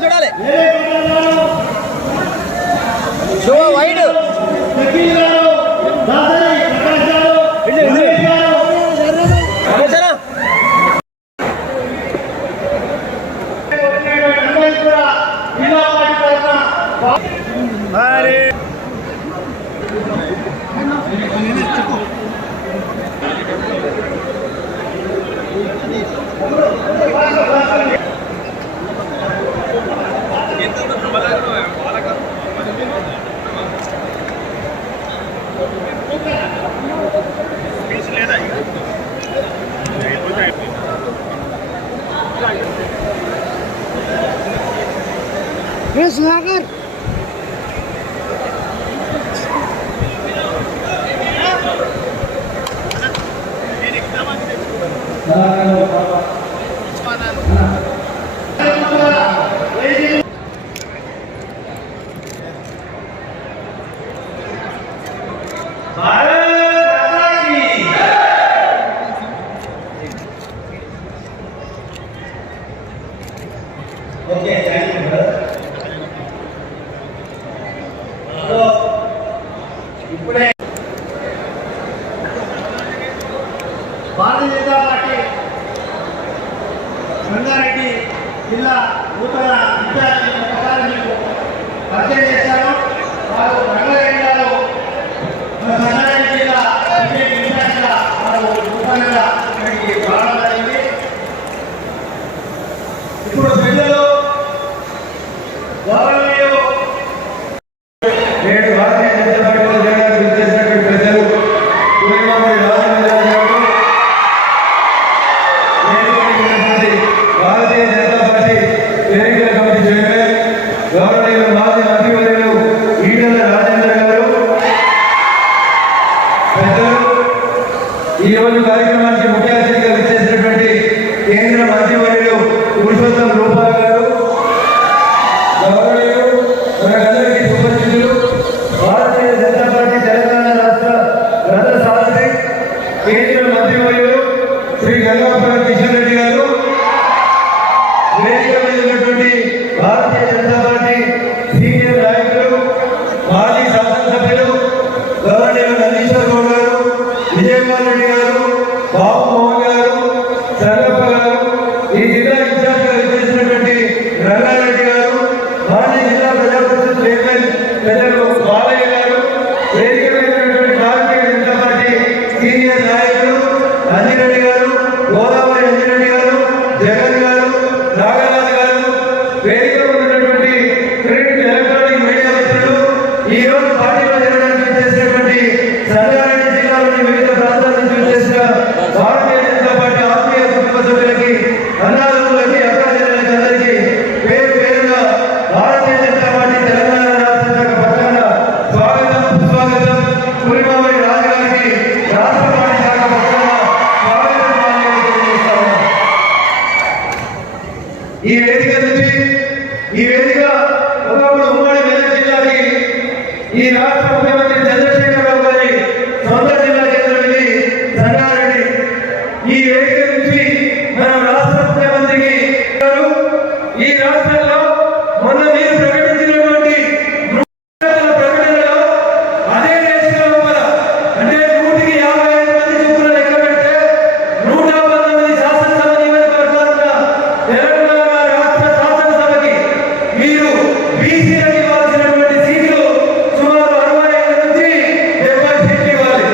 చూడాలి show wide Sudhakar ఇప్పుడే Bharatiya Janata party Rangareddy జిల్లా నూతన విద్యార్థి ప్రకారం మీకు పరిచయం చేశాను. వారు రంగారెడ్డి గారు రంగారెడ్డి జిల్లా విద్యార్థిగా వారు నూతనంగా ఇక్కడికి రావడం జరిగింది. ఇప్పుడు ప్రజలు గౌరవనీయులు నేడు భారతీయ జనతా పార్టీలో చేరడానికి విచ్చేసినటువంటి ప్రజలు భారతీయ జనతా పార్టీ ఎన్నికల కమిటీ చైర్మన్ గౌరవనీయులు మాజీ మంత్రివర్యులు ఈటెల రాజేందర్ గారు పెద్దలు ఈరోజు కార్యక్రమానికి ముఖ్య అతిథిగా విచ్చేసినటువంటి కేంద్ర మంత్రివర్యులు పురుషోత్తం రూపాల గారు గౌరవనీయులు మనకందరికీ సుపరిచితులు భారతీయ జనతా పార్టీ తెలంగాణ రాష్ట్ర రథ సారథి కేంద్ర మంత్రివర్యులు శ్రీ గంగాపురం కిషన్ రెడ్డి గారు, వేదిక మీద ఉన్నటువంటి భారతీయ జనతా పార్టీ సీనియర్ నాయకులు మాజీ శాసనసభ్యులు గవర్నర్ నందీశ్వర్ గౌడ్ గారు, విజయకుమార్ రెడ్డి గారు, బాబు మోహన్ గారు, సంగప్ప గారు, ఈ జిల్లా ఇన్ఛార్జిగా విచ్చేసినటువంటి రంగారెడ్డి గారు, మాజీ జిల్లా ప్రజా పరిషత్ చైర్మన్ పెద్దలు బాలయ్య గారు, వేదిక మీద ఉన్నటువంటి భారతీయ జనతా పార్టీ సీనియర్ నాయకులు అంజిరెడ్డి గారు, గోదావరి అంజిరెడ్డి గారు, జగన్ గారు, నాగరాజు గారు, వేదిక ఉన్నటువంటి ప్రింట్ ఎలక్ట్రానిక్ మీడియా మిత్రులు, ఈ రోజు పార్టీలో చేరడానికి చేసినటువంటి సంగారెడ్డి జిల్లాలోని వివిధ ప్రాంతాల నుంచి వచ్చేసిన భారతీయ జనతా పార్టీ ఆత్మీయ కుటుంబ సభ్యులకి, అన్నాదులకి, అక్కాచెల్లెలకి అందరికీ పేరు పేరుగా భారతీయ జనతా పార్టీ తెలంగాణ రాష్ట్ర శాఖ పక్షాన స్వాగతం సుస్వాగతం. పులిమావరి రాజు గారికి రాష్ట్ర పార్టీ శాఖ పక్షాన స్వాగతం తెలియజేస్తాము. ఈ వేదిక నుంచి ఈ వేదిక ఒకప్పుడు ఉమ్మడి మెదక్ జిల్లాకి ఈ రాష్ట్ర ముఖ్యమంత్రి చంద్రశేఖరరావు గారి సొంత జిల్లా కేంద్రం ఇది సంగారెడ్డి. ఈ వేదిక నుంచి మనం రాష్ట్ర ముఖ్యమంత్రికి ఈ రాష్ట్రంలో మొన్న మీరు ప్రకటించినటువంటి ప్రకటనలో అదే దేశంలో లోపల అంటే 155 మంది చొప్పున లెక్క పెడితే 119 శాసనసభ నియోజకవర్గాలున్న తెలంగాణ రాష్ట్ర శాసనసభకి మీరు బీసీలకు ఇవ్వాల్సినటువంటి సీట్లు సుమారు 65 నుంచి 70 సీట్లు ఇవ్వాలి.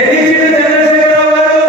ఎన్ని సీట్లు చంద్రశేఖరరావు గారు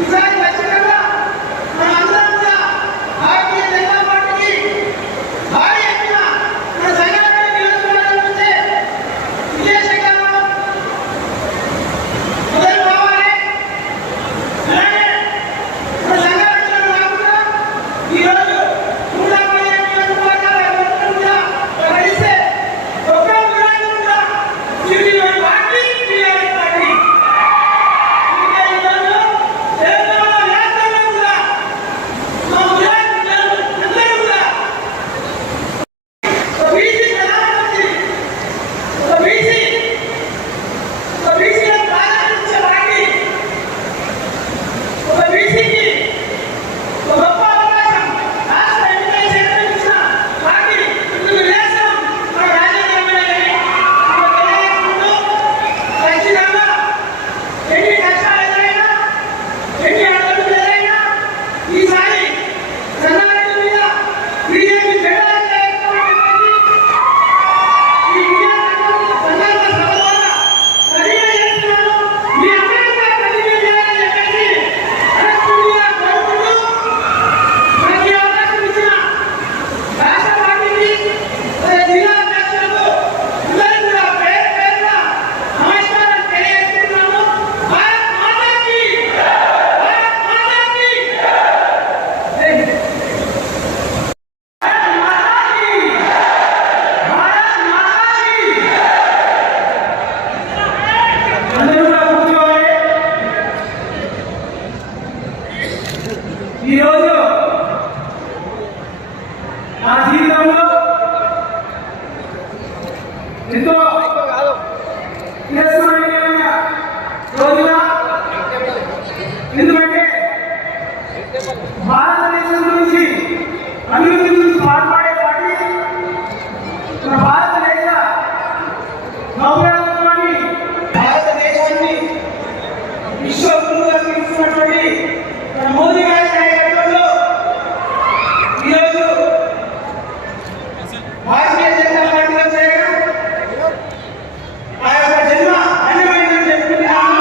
ఈసారి ఖచ్చితంగా మనందరం కూడా భారతీయ జనతా పార్టీకి భారీ ఎత్తున మన సంగారెడ్డి నియోజకవర్గం నుంచే విజయశేఖరరావు మొదలు కావాలి. అలాగే మన సంగారెడ్డిలో కాకుండా ఈరోజు 115 నియోజకవర్గాల అభ్యర్థులు కూడా ప్రకటిస్తే ఒక్క విధానం కూడా సిపిఐ పార్టీ టీఆర్ఎస్ పార్టీ ఈసారి సంగారెడ్డి మీద బీజేపీ జెండా ఈ సందర్భ సభ ద్వారా ప్రతిజ్ఞ చేస్తున్నాను. మీ అందరూ కూడా ప్రతిజ్ఞ చేయాలని చెప్పేసి మనస్ఫూర్తిగా కోరుకుంటూ మనకి ఈ అవకాశం ఇచ్చిన రాష్ట్ర పార్టీకి జిల్లా అధ్యక్షులకు అందరికీ కూడా పేరు పేరున నమస్కారం తెలియజేస్తున్నాము. భారత్ మాతాకి భారత్ మాతాకి అందరూ కూడా కూర్చోవాలి. ఈరోజు నా జీవితంలో ఎంతో చిరస్మరణీయమైన రోజుగా, ఎందుకంటే భారతదేశం గురించి అభివృద్ధి గురించి మాట్లాడే పార్టీ మన భారతదేశ గౌరవాన్ని, భారతదేశాన్ని విశ్వగురువుగా తీసుకున్నటువంటి మన మోదీ గారి నాయకత్వంలో ఈరోజు భారతీయ జనతా పార్టీలో చేరడం ఆ యొక్క జన్మ ధన్యమైందని చెప్పుకుంటున్నాను.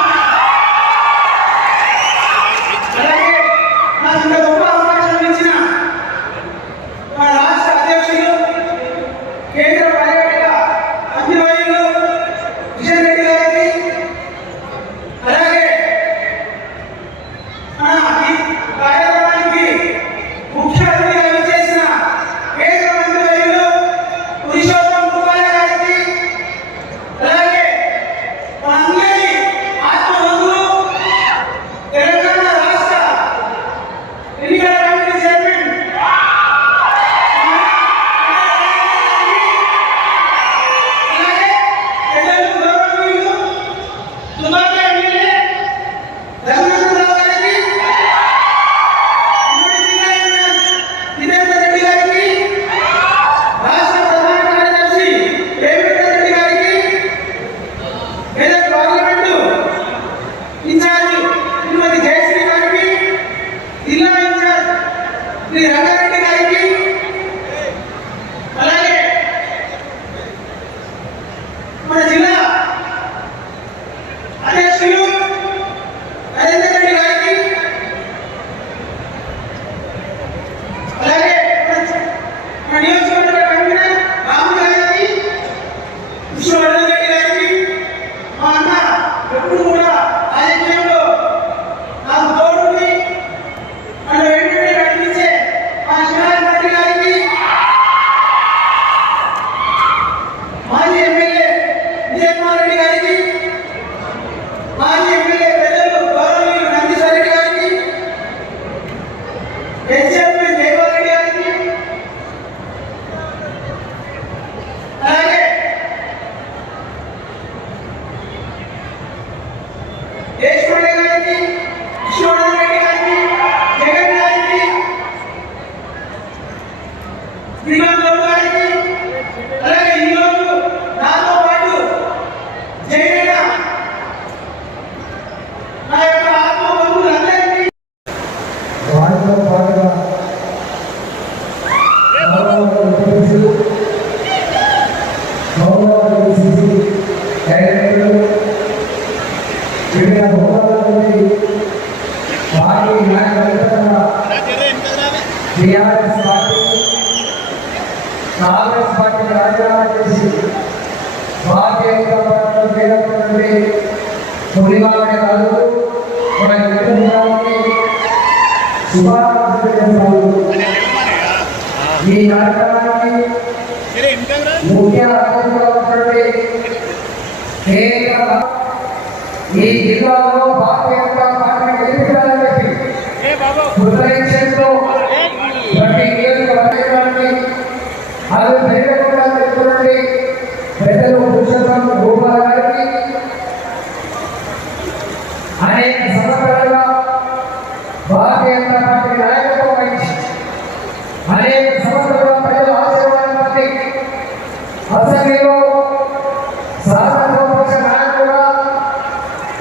పార్టీ నాయకులంతా టీఆర్ఎస్ పార్టీ కాంగ్రెస్ పార్టీ రాజీనామా చేసి భారతీయ జనతా పార్టీలో చేరినటువంటి పులిమామిడి గారు మన కుటుంబానికి శుభాకాంక్షలు చేస్తున్నారు. ఈ కార్యక్రమానికి ముఖ్య అతిథిగా ఉన్నటువంటి కేంద్ర ఈ జిల్లాలో భారతీయ జనతా పార్టీని గెలిపించాలని చెప్పి ఉత్తరించేందుకు ప్రతి నియోజకవర్గానికి అది పెరగకుండా తెలుసుకున్నటువంటి పెద్దలు పురుషోత్తం గోపాల్ గారికి అనేక సంవత్సరాలుగా భారతీయ జనతా పార్టీ నాయకత్వం వహించి అనేక సంవత్సరాలుగా ప్రజల ఆశీర్వాదం పొంది అసెంబ్లీలో శాసనసభ నాయకులుగా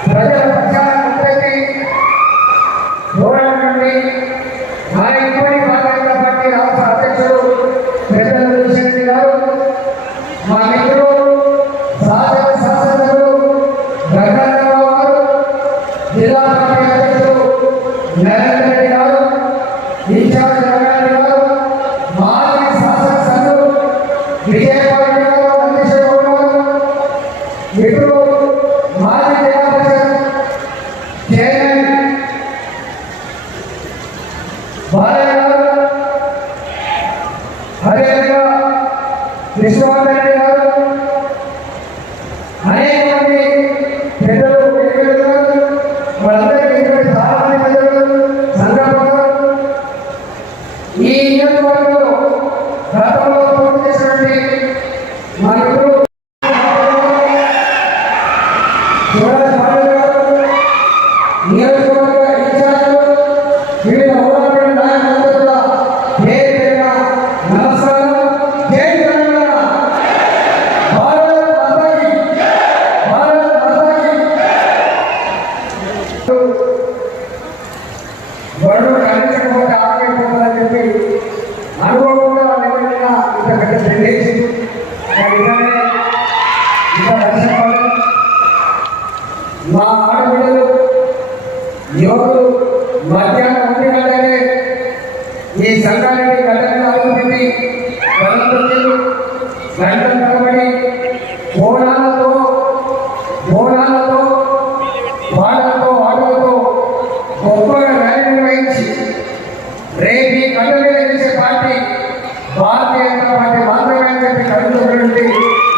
ప్రజల పక్షాన ముందైతే పోరాటండి మా ఇప్పటి భారతీయ జనతా పార్టీ రాష్ట్ర అధ్యక్షుడు పెద్దలు దుష్యంతి గారు, మా మిత్రులు శాసనసభ్యులు గంగారావు గారు, జిల్లా పార్టీ అధ్యక్షుడు నరేంద్ర రెడ్డి గారు, ఇన్ఛార్జ్ రంగారెడ్డి గారు, మాజీ శాసనసభ్యులు విజయపాల్ గారు, నందీశ్వర గారు, మిత్రులు మాజీ జిల్లా పరిషత్ చైర్మన్ బాలయ్య గారు, అదేవిధంగా విశ్వనాథ్ రెడ్డి గారు, అనేక మంది పెద్దలు వాళ్ళందరికీ సామాన్య ప్రజలు సంఘపడతారు. ఈ నియోజకవర్గంలో గతంలో పోటీ చేసినటువంటి మా మిత్రులు నియోజకవర్గ ఇన్ఛార్జీలు, వివిధ హోదాల నాయకులందరూ కూడా పేరు పేరున నమస్కారం. జై తెలంగాణ. భారత్ మాతాకి, భారత్ మాతాకి. వరుడు కనిపించకపోతే ఆగిపోతుందని చెప్పి అనుకోకుండా వాళ్ళు ఎవరైనా ఇంత పెద్ద చెందేసి మా ఆడపిల్లలు యువకులు మధ్యాహ్నం 1 గంటలకే ఈ సంఘానికి గంటలు ఆలోచించి గంటలు తరబడి బోనాలతో పాటలతో ఆటలతో గొప్పగా ర్యాలీ నిర్వహించి రేపు ఈ గంట మీద గెలిచే పార్టీ భారతీయ జనతా పార్టీ మాత్రమే అని చెప్పి కలుగుతున్నటువంటి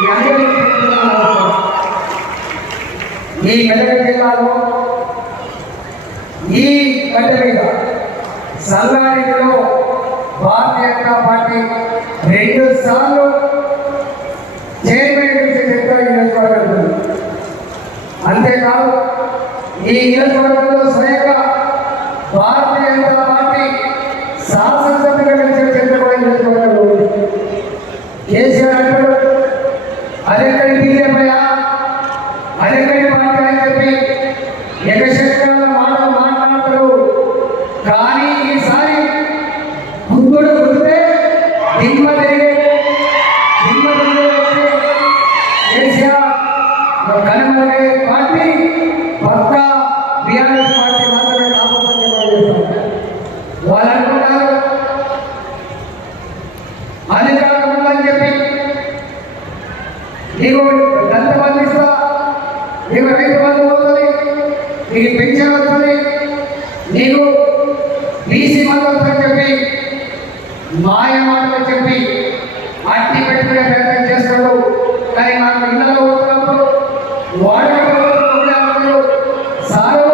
ఈ అందరికీ ఈ మెదక్ జిల్లాలో ఈ గడ్డ మీద సంగారెడ్డిలో భారతీయ జనతా పార్టీ 2 సార్లు చైర్మన్ చరిత్ర ఈ నియోజకవర్గంలో. అంతేకాదు ఈ నియోజకవర్గంలో స్వయంగా భారతీయ జనతా పార్టీ శాసనసభ్యులుగా గెలిచిన చరిత్ర కూడా ఈ నియోజకవర్గంలో ఉంది. కేసీఆర్ అంటాడు అదెక్కడి బీజేపీయా, అదెక్కడి పార్టీ అని చెప్పి ఎగశక్తుల మాటలు మాట్లాడతారు. కానీ ఈసారి గుర్తుడు గుర్తే దిమ్మ తిరిగే కేసీఆర్ కనుమరుగే పార్టీ పక్కా బీఆర్ఎస్ పార్టీ మాత్రమే కాకపోతే వాళ్ళు అనుకుంటారు అధికారం ఉందని చెప్పి నీకు దంత బంధిస్తా, నీకు రైతు బంధు అవుతుంది, నీకు పెన్షన్ వస్తుంది, నీకు బీసీ మద్దతు అని చెప్పి మాయ మాటలు చెప్పి అట్టి పెట్టుకునే ప్రయత్నం చేస్తాడు. కానీ నాకు ఇళ్ళలో పోతున్నప్పుడు వాడు సారు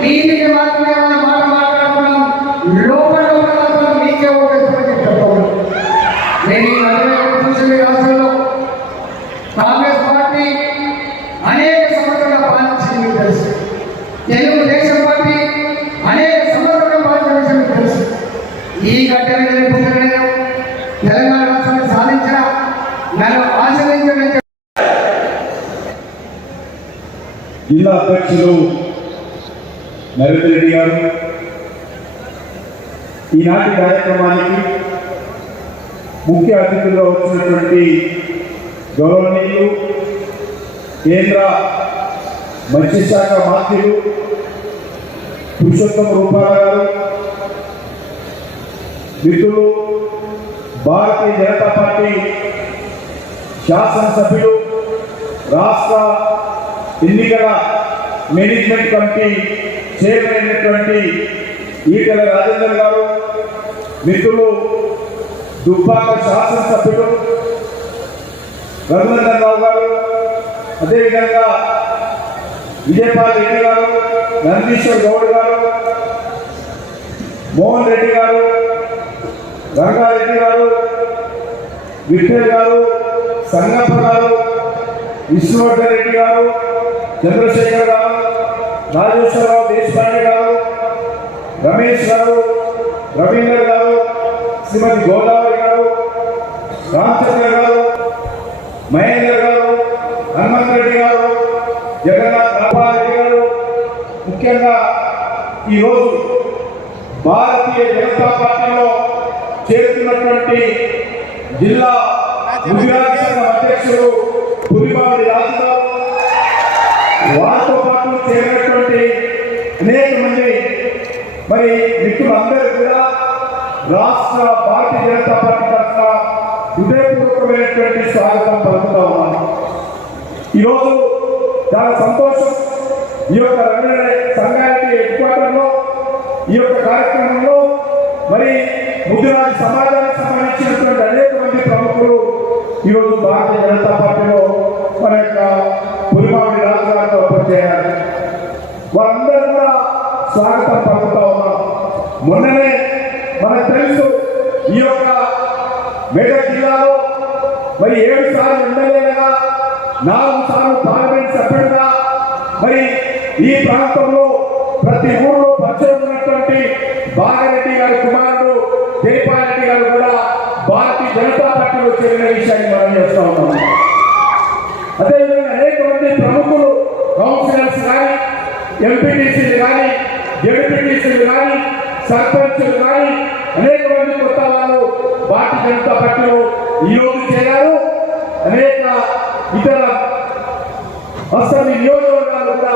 దీనికి మాత్రమే మాట మాట్లాడుతున్నాం, లోపల మాత్రం మీకే ఓటేస్తామని చెప్తాను. నేను ఈ చూసిన రాష్ట్రంలో కాంగ్రెస్ పార్టీ అనేక సంవత్సరాల పాలించింది మీకు తెలుసు. తెలుగుదేశం పార్టీ అనేక సంవత్సరాల పాలించిన విషయం మీకు తెలుసు. ఈ గడ్డ తెలంగాణ రాష్ట్రాన్ని సాధించిన నన్ను ఆశ్రయించడం జిల్లా అధ్యక్షులు నరేంద్ర రెడ్డి గారు ఈనాటి కార్యక్రమానికి ముఖ్య అతిథులుగా వచ్చినటువంటి గౌరవనీయులు కేంద్ర మత్స్యశాఖ మంత్రులు పురుషోత్తమ రూపాల గారు, మిత్రులు భారతీయ జనతా పార్టీ శాసనసభ్యులు, రాష్ట్ర ఎన్నికల మేనేజ్మెంట్ కమిటీ చైర్మన్ అయినటువంటి ఈటెల రాజేందర్ గారు, మిత్రులు దుబ్బాక శాసనసభ్యులు రఘునందన్ రావు గారు, అదేవిధంగా విజయపాల్ రెడ్డి గారు, నందీశ్వర్ గౌడ్ గారు, మోహన్ రెడ్డి గారు, రంగారెడ్డి గారు, విఠల్ గారు, సంగప్ప గారు, విష్ణువర్ధన్ రెడ్డి గారు, చంద్రశేఖర్ గారు, రాజేశ్వరరావు దేశపాండే గారు, రమేష్ గారు, రవీందర్ గారు, శ్రీమతి గోదావరి గారు, రామచంద్ర గారు, మహేందర్ గారు, హనుమంత్ రెడ్డి గారు, జగన్నాథ్ రామారెడ్డి గారు, ముఖ్యంగా ఈరోజు భారతీయ జనతా పార్టీలో చేరుతున్నటువంటి జిల్లా గుజరాత్ సంఘం అధ్యక్షుడు పులిమామిడి రాజు గారు, వారితో పాటు చేరినటువంటి అనేక మంది మరి మిత్రులందరూ కూడా రాష్ట్ర భారతీయ జనతా పార్టీ తరఫున హృదయపూర్వకమైనటువంటి స్వాగతం పలుకుతా ఉన్నాను. ఈరోజు చాలా సంతోషం. ఈ యొక్క సంఘానికి హెడ్ క్వార్టర్లో ఈ యొక్క కార్యక్రమంలో మరి ముదిరాజు సమాజానికి సంబంధించినటువంటి అనేక మంది ప్రముఖులు ఈరోజు భారతీయ జనతా పార్టీలో మన యొక్క పులిమామిడి రాజు గారితో చేయాలి. వారందరూ కూడా స్వాగతం పలుకుతా ఉన్నాం. మొన్ననే మనకు తెలుసు ఈ యొక్క మెదక్ జిల్లాలో మరి 7 సార్లు ఎమ్మెల్యేలుగా, 4 సార్లు పార్లమెంట్ సభ్యులుగా మరి ఈ ప్రాంతంలో ప్రతి ఊళ్ళో పరిచయం ఉన్నటువంటి బాగారెడ్డి గారి కుమారుడు జైపాల్ రెడ్డి గారు కూడా భారతీయ జనతా పార్టీలో చేరిన విషయాన్ని మనం చేస్తూ ఉన్నాం. అదేవిధంగా అనేక మంది ప్రముఖులు కౌన్సిలర్స్ కానీ, ఎంపీటీసీలు కానీ, జడ్పీటీసీలు కానీ, సర్పంచులు కానీ అనేక మంది కొత్త వాళ్ళు భారతీయ జనతా పార్టీలో ఈరోజు చేరారు. అనేక ఇతర అసెంబ్లీ నియోజకవర్గాలు కూడా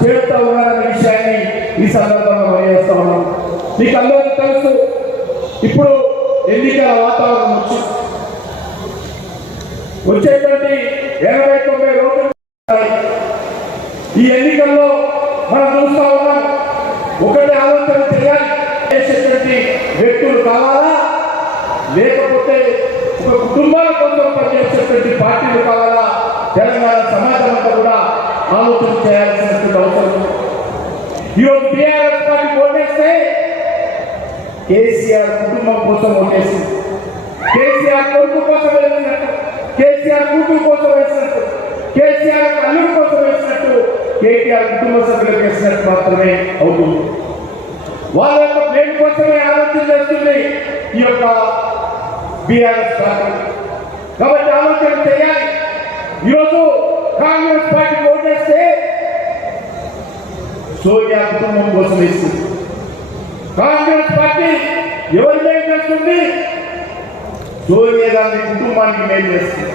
చేరుతా ఉన్నారనే విషయాన్ని ఈ సందర్భంగా తెలియజేస్తా ఉన్నాం. మీకు అందరికీ తెలుసు, ఇప్పుడు ఎన్నికల వాతావరణం వచ్చేటువంటి 80-90 రోజులు ఈ ఎన్నికల్లో మనం చూస్తా ఉన్నాం. ఒకటి ఆలోచన చేయాలి, చేసేటువంటి వ్యక్తులు కావాలా, లేకపోతే ఒక కుటుంబాల కోసం పనిచేసేటువంటి పార్టీలు కావాలా, తెలంగాణ సమాజం అంతా కూడా ఆలోచన చేయాల్సినటువంటి అవసరం. ఈరోజు టీఆర్ఎస్ పార్టీ ఓటేస్తే కేసీఆర్ కుటుంబం కోసం ఓటేసింది, కేసీఆర్ కొడుకు కోసం వేసినట్టు, కేసీఆర్ కూతురు కోసం వేసినట్టు, కేసీఆర్ అల్లుడు కోసం వేసినట్టు, కేటీఆర్ కుటుంబ సభ్యులకు వేసినట్టు మాత్రమే అవుతుంది. వాళ్ళ యొక్క ప్లేట్ కోసమే ఆలోచన చేస్తుంది ఈ యొక్క బీఆర్ఎస్ పార్టీ. కాబట్టి ఆలోచన చేయాలి. ఈరోజు కాంగ్రెస్ పార్టీ ఓటేస్తే సోనియా కుటుంబం కోసం వేస్తుంది. కాంగ్రెస్ పార్టీ ఎవరి మేలు చేస్తుంది? సోనియా గాంధీ కుటుంబానికి మేలు చేస్తుంది.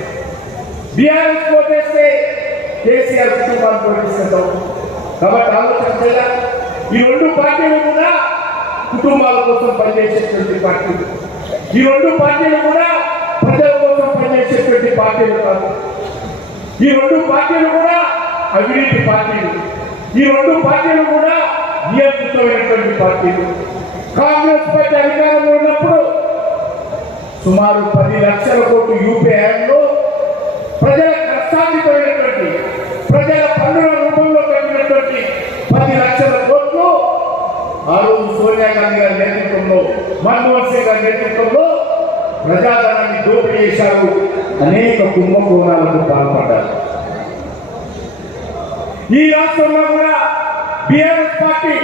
బీఆర్ఎస్ ఓటేస్తే కేసీఆర్ కుటుంబానికి ఓటేస్తుంటాం. కాబట్టి ఆలోచన చేయాలి. ఈ 2 పార్టీలు కూడా కుటుంబాల కోసం పనిచేసేటువంటి పార్టీలు. ఈ 2 పార్టీలు కూడా ప్రజల కోసం పనిచేసేటువంటి పార్టీలు కాదు. ఈ 2 పార్టీలు కూడా అవినీతి పార్టీలు. ఈ 2 పార్టీలు కూడా నియంత్రితమైనటువంటి పార్టీలు. కాంగ్రెస్ పార్టీ అధికారంలో ఉన్నప్పుడు సుమారు 10 లక్షల కోట్లు యూపీఐలో ప్రజల కష్టాధితమైనటువంటి, ప్రజల పన్నుల రూపంలో కలిగినటువంటి 10 లక్షల కోట్లు ఆ రోజు సోనియా గాంధీ గారి నేతృత్వంలో, మన్మోహన్ సింగ్ గారి నేతృత్వంలో ప్రజాధనాన్ని దోపిడీ చేశారు. అనేక కుంభకోణాలకు పాల్పడ్డారు. ఈ రాష్ట్రంలో కూడా బీఆర్ఎస్ పార్టీ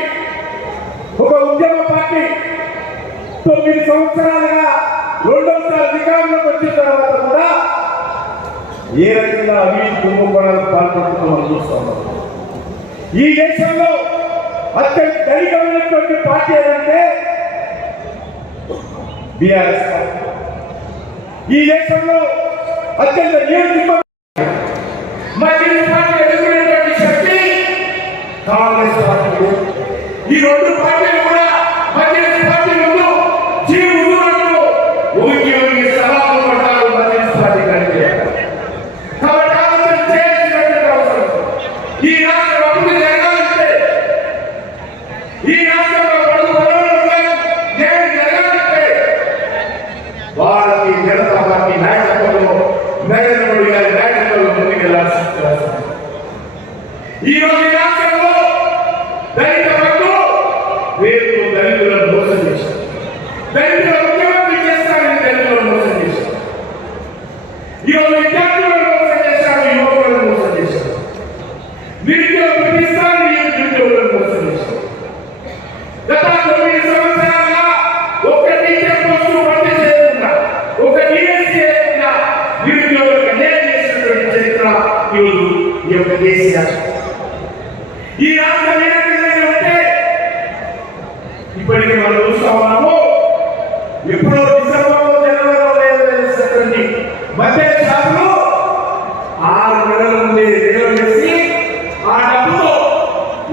ఒక ఉద్యమ పార్టీ 9 సంవత్సరాలుగా 2వ అధికారంలోకి వచ్చిన తర్వాత కూడా ఏ రకంగా అవినీతి కుంభకోణాలకు పాల్పడుతుందో మనం చూస్తాం. ఈ దేశంలో అత్యంత ధనికమైనటువంటి పార్టీ ఏదంటే బీఆర్ఎస్ పార్టీ. ఈ దేశంలో అత్యంత నియోజక మధ్య పార్టీ ఎదుర్కొనేటువంటి శక్తి కాంగ్రెస్ పార్టీ. ఈ రెండు పార్టీలు కూడా మధ్యస్థ పార్టీ ముందు జీవుడు ఊరికి ఊరికి సవాలు పడ్డారు మధ్యస్థ పార్టీ కంటే. కాబట్టి ఆలోచన చేయాల్సినటువంటి అవసరం. ఈ రాష్ట్ర అభివృద్ధి జరగాలంటే, ఈ రాష్ట్రంలో పడుగు పనులుగా న్యాయం జరగాలంటే భారతీయ జనతా పార్టీ నాయకత్వంలో నరేంద్ర మోడీ గారి నాయకత్వంలో ముందుకెళ్లాల్సిన అవసరం. ఈ రోజు రాష్ట్రంలో దళిత బంధు పేరుతో దళితులను మోసం చేశారు. దళితుల ముఖ్యమంత్రి చేస్తారని దళితులను మోసం చేశారు. ఈరోజు విద్యార్థులను మోసం చేశారు, యువకులను మోసం చేశారు. నిరుద్యోగ ప్రతిష్టాన్ని నిరుద్యోగులను మోసం చేశారు. గత 9 సంవత్సరాలుగా ఒక్క టీచర్ పోస్టు భర్తీ చేయకుండా, ఒక డిఎస్సీ చేయకుండా నిరుద్యోగులకు అన్యాయం చేసినటువంటి చరిత్ర ఈరోజు ఈ యొక్క కేసీఆర్. ఈ రాష్ట్రం ఏ రకంగా ఉంటే ఇప్పటికీ మనం చూస్తా ఉన్నాము. ఎప్పుడో డిసెంబర్లో జనవరిలో వేసినటువంటి మధ్య షాపులు 6 నెలల ముందే నిల్వ చేసి ఆ డబ్బుతో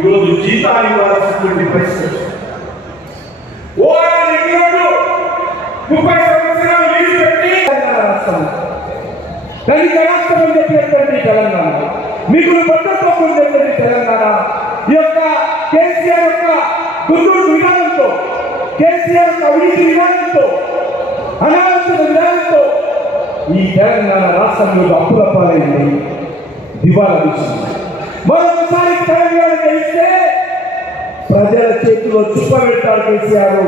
ఈరోజు జీతాలు ఇవ్వాల్సినటువంటి పరిస్థితి. ఓఆర్ రెగ్యులర్లు 30 సంవత్సరాలు లీజు పెట్టి రాష్ట్రం దళిత రాష్ట్రం అని చెప్పినటువంటి తెలంగాణ, మిగులు భద్రతకు చెప్పినటువంటి తెలంగాణ, ఈ యొక్క కేసీఆర్ యొక్క గుండూరు విధానంతో, కేసీఆర్ యొక్క అవినీతి విధానంతో, అనాలోచిత విధానంతో ఈ తెలంగాణ రాష్ట్రంలో అప్పుల పాలైంది, దివాలా తీసింది. మరొకసారి తెలంగాణ గెలిస్తే ప్రజల చేతిలో చుప్ప పెడతారు కేసీఆర్.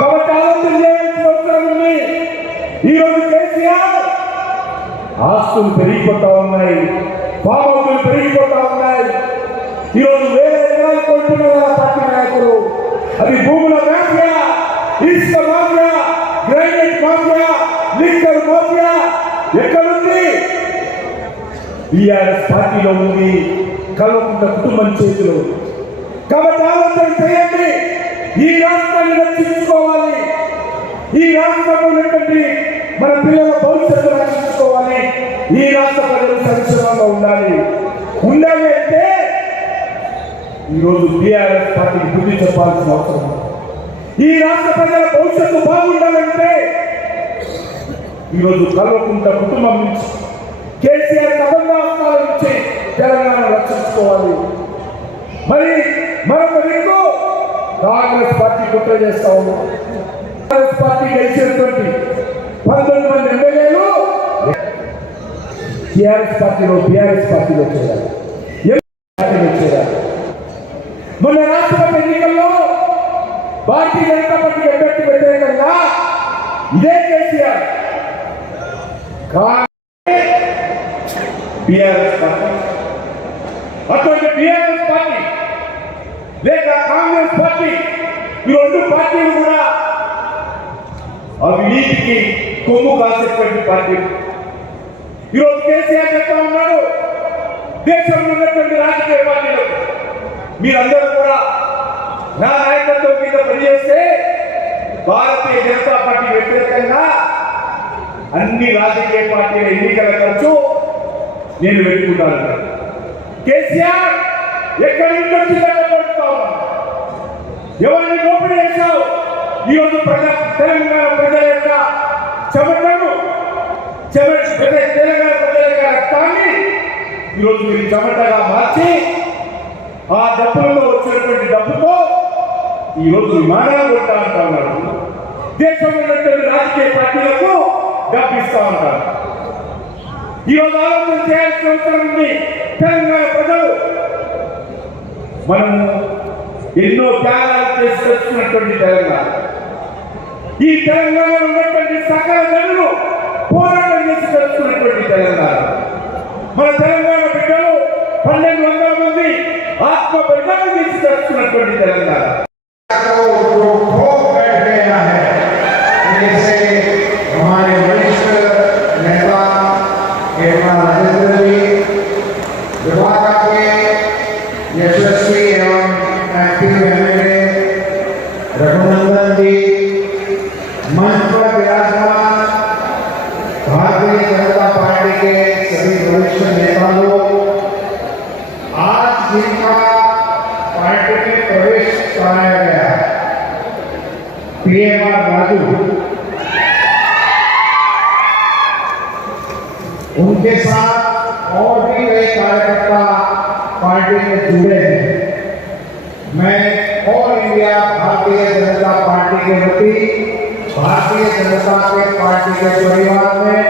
కాబట్టి ఆలోచన చేయాల్సిన అవసరం ఉంది. ఈరోజు కేసీఆర్ ఆస్తులు పెరిగిపోతా ఉన్నాయి, ఫామ్ హౌస్లు పెరిగిపోతా ఉన్నాయి. ఈరోజు వేల ఎకరాలు కొంటున్నారు పార్టీ నాయకులు. అది భూముల మాఫియా, ఇసుక mafia, granite mafia, liquor mafia ఎక్కడుంది? బీఆర్ఎస్ పార్టీలో ఉంది, కల్వకుంట్ల కుటుంబం చేతిలో. కాబట్టి ఆలోచన చేయండి. ఈ రాష్ట్రాన్ని రక్షించుకోవాలి, ఈ రాష్ట్రంలో ఉన్నటువంటి మన పిల్లల భవిష్యత్తు రక్షించుకోవాలి, ఈ రాష్ట్ర ప్రజలు సంక్షేమంగా ఉండాలి. అంటే ఈరోజు బీఆర్ఎస్ పార్టీకి బుద్ధి చెప్పాల్సిన అవసరం. ఈ రాష్ట్ర ప్రజల భవిష్యత్తు బాగుండాలంటే ఈరోజు కల్వకుంట్ల కుటుంబం నుంచి, కేసీఆర్ కబంధాల నుంచి తెలంగాణ రక్షించుకోవాలి. మరి మరొక దిక్కు కాంగ్రెస్ పార్టీ కుట్ర చేస్తా ఉన్నాం. కాంగ్రెస్ పార్టీ గెలిచినటువంటి 19 మంది ఎమ్మెల్యేలు టీఆర్ఎస్ పార్టీలో చేరారు. మొన్న రాష్ట్రపతి ఎన్నికల్లో భారతీయ జనతా పార్టీ అభ్యర్థి వ్యతిరేకంగా ఇదే కేసీఆర్ బీఆర్ఎస్ పార్టీ, అటువంటి బీఆర్ఎస్ పార్టీ లేక కాంగ్రెస్ పార్టీ, ఈ రెండు పార్టీలు కూడా అవినీతికి కొమ్ము కాసేటువంటి పార్టీ. ఈరోజు కేసీఆర్ చెప్తా ఉన్నాడు, దేశంలో ఉన్నటువంటి రాజకీయ పార్టీలు మీరందరూ కూడా నా నాయకత్వం మీద పనిచేస్తే భారతీయ జనతా పార్టీ వ్యతిరేకంగా అన్ని రాజకీయ పార్టీల ఎన్నికల ఖర్చు నేను పెట్టుకుంటాను. కేసీఆర్ ఎక్కడి నుంచి వచ్చిందని కొడుతా ఉన్నాను. ఎవరిని దోపిడీ చేశావు? ఈరోజు తెలంగాణ ప్రజల యొక్క చెమటను, తెలంగాణ ప్రజల యొక్క రక్తాన్ని ఈరోజు మీరు చెమటగా మార్చి ఆ డబ్బులలో వచ్చినటువంటి డబ్బుతో ఈరోజు విమానాలు కొట్టా అంటా ఉన్నారు. దేశంలో ఉన్నటువంటి రాజకీయ పార్టీలకు డబ్బు ఇస్తా ఉంటారు. ఈరోజు ఆలోచన చేయాల్సిన అవసరం ఉంది. తెలంగాణ ప్రజలు మనము ఎన్నో త్యాగాలు చేసి తెచ్చుకున్నటువంటి తెలంగాణ, ఈ తెలంగాణలో ఉన్నటువంటి సకల జనులు పోరాటం చేసి తెచ్చుకున్నటువంటి తెలంగాణ. మన తెలంగాణ బిడ్డలు 1200 మంది ఆత్మ బలిదానం చేసి తెచ్చుకున్నటువంటి తెలంగాణ. हमारे वरिष्ठ नेता राजेंद्र जी, विभाग के यशस्वी एवं एक्टिव एमएलए रघुनंदन जी, मंच पर विराजमान भारतीय जनता पार्टी के सभी वरिष्ठ नेता लोग, आज जिनका पार्टी में प्रवेश PMR राजू, उनके साथ और भी कई कार्यकर्ता पार्टी में जुड़े हैं। मैं all India Bharatiya Janata party के प्रति भारतीय जनता के पार्टी के परिवार में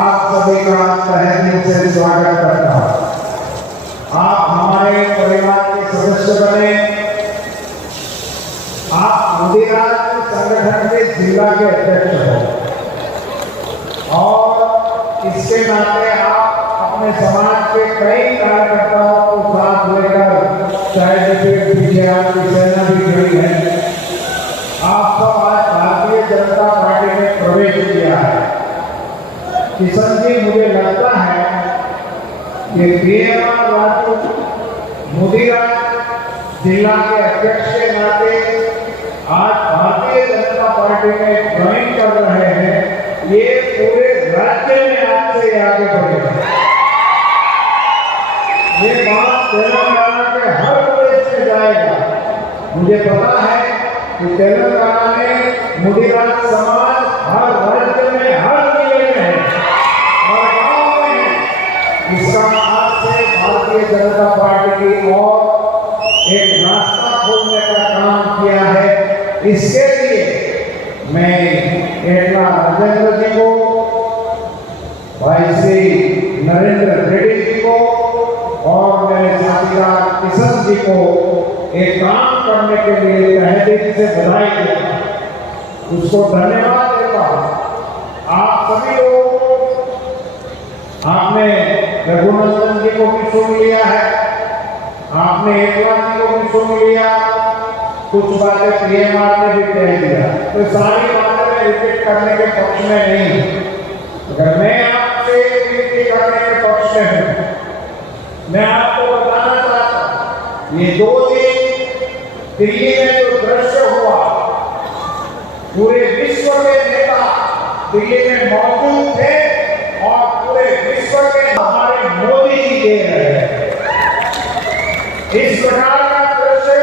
आप सभी का तहे दिल से स्वागत करता हूं। आप हमारे परिवार के सदस्य बने, आप मुदिराज संगठन के जिला के अध्यक्ष हो और इसके नाते आप अपने समाज के कई कार्यकर्ताओं को साथ लेकर, चाहे जैसे पीछे आपकी सेना भी खड़ी है, आप सब आज भारतीय जनता पार्टी में प्रवेश किया है। किशन जी, मुझे लगता है कि PMR राजू मुदिराज जिला के अध्यक्ष के नाते आज भारतीय जनता पार्टी में ज्वाइन कर रहे हैं, ये पूरे राज्य में आपसे आगे बढ़े। ये बात तेलंगाना के हर प्रदेश में जाएगा। मुझे पता है कि तेलंगाना में मुदिराज समाज हर राज्य में, हर जिले में है और गांव में है। इसका आज से भारतीय जनता पार्टी की और एक रास्ता खोलने का काम किया है। इसके लिए मैं केटला राजेंद्र जी को, भाई श्री नरेंद्र रेड्डी जी को और मेरे साथीदार किशन जी को एक काम करने के लिए तहे दिल से बधाई देता हूं, उसको धन्यवाद देता हूं। आप सभी लोगों को, आपने रघुनंदन जी को भी सुन लिया है, आपने एकनाथ जी को भी सुन लिया, कुछ बातें PMR ने भी कह दिया, तो सारी बातें मैं रिपीट करने के पक्ष में नहीं। अगर मैं आपसे विनती करने के पक्ष में हूं, मैं आपको बताना चाहता हूं, ये 2 दिन दिल्ली में जो दृश्य हुआ, पूरे विश्व के नेता दिल्ली में मौजूद थे और पूरे विश्व के हमारे मोदी जी दे रहे हैं। इस प्रकार का दृश्य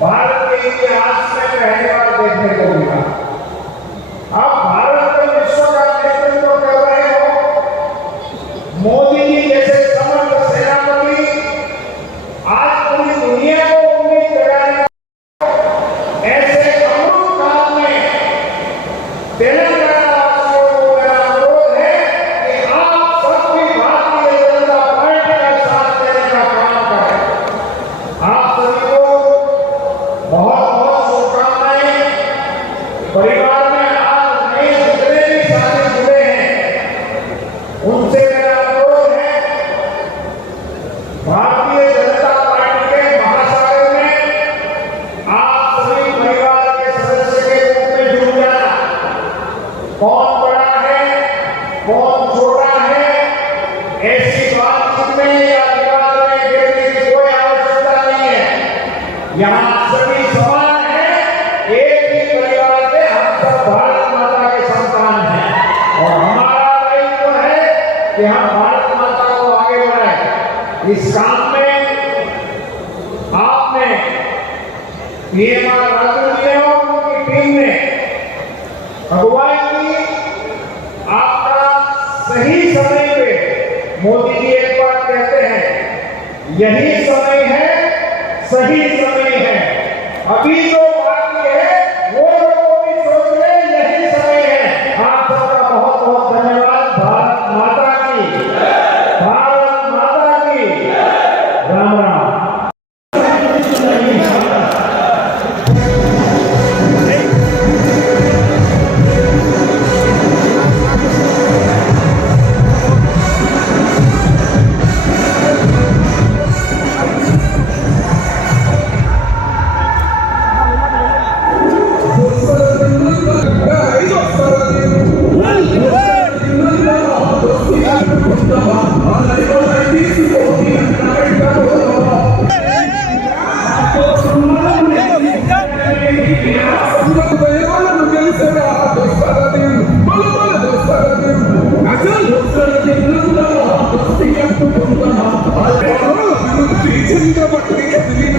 भारत के इतिहास में पहली बार देखने को मिला। अब भारत में विश्व का नेतृत्व कर रहे हो मोदी जी जैसे समर्थ सेनापति, आज पूरी दुनिया को उम्मीद कराने ऐसे अमृत काल में तेलंगाना वासियों को मेरा अनुरोध है कि आप सब भी भारतीय जनता पार्टी का साथ देने का काम करें। आप सभी को बहुत बहुत शुभकामनाएं। परिवार में आज नए जितने भी साथी जुड़े हैं, उनसे मेरा अनुरोध है, भारतीय जनता पार्टी के महासागर में आप सभी परिवार के सदस्य के रूप में जुड़ जाना। कौन बड़ा है, कौन छोटा है, ऐसी बातचीत में या विवाद में गिरने की कोई आवश्यकता नहीं है। यहाँ सभी समान हैं, एक ही परिवार के हम सब भारत माता के संतान हैं और हमारा दायित्व है कि हम भारत माता को आगे बढ़ाएं। इस काम में आपने PMR राजू जी और उनकी टीम ने अगुवाई की। आपका सही समय पे, मोदी जी एक बात कहते हैं, यही समय है, सही समय है। अभी जो बाकी है वो लोग भी सोच ले, यही समय है। आप सबका बहुत बहुत धन्यवाद। भारत माता की, भारत माता की। राम राम। Cinta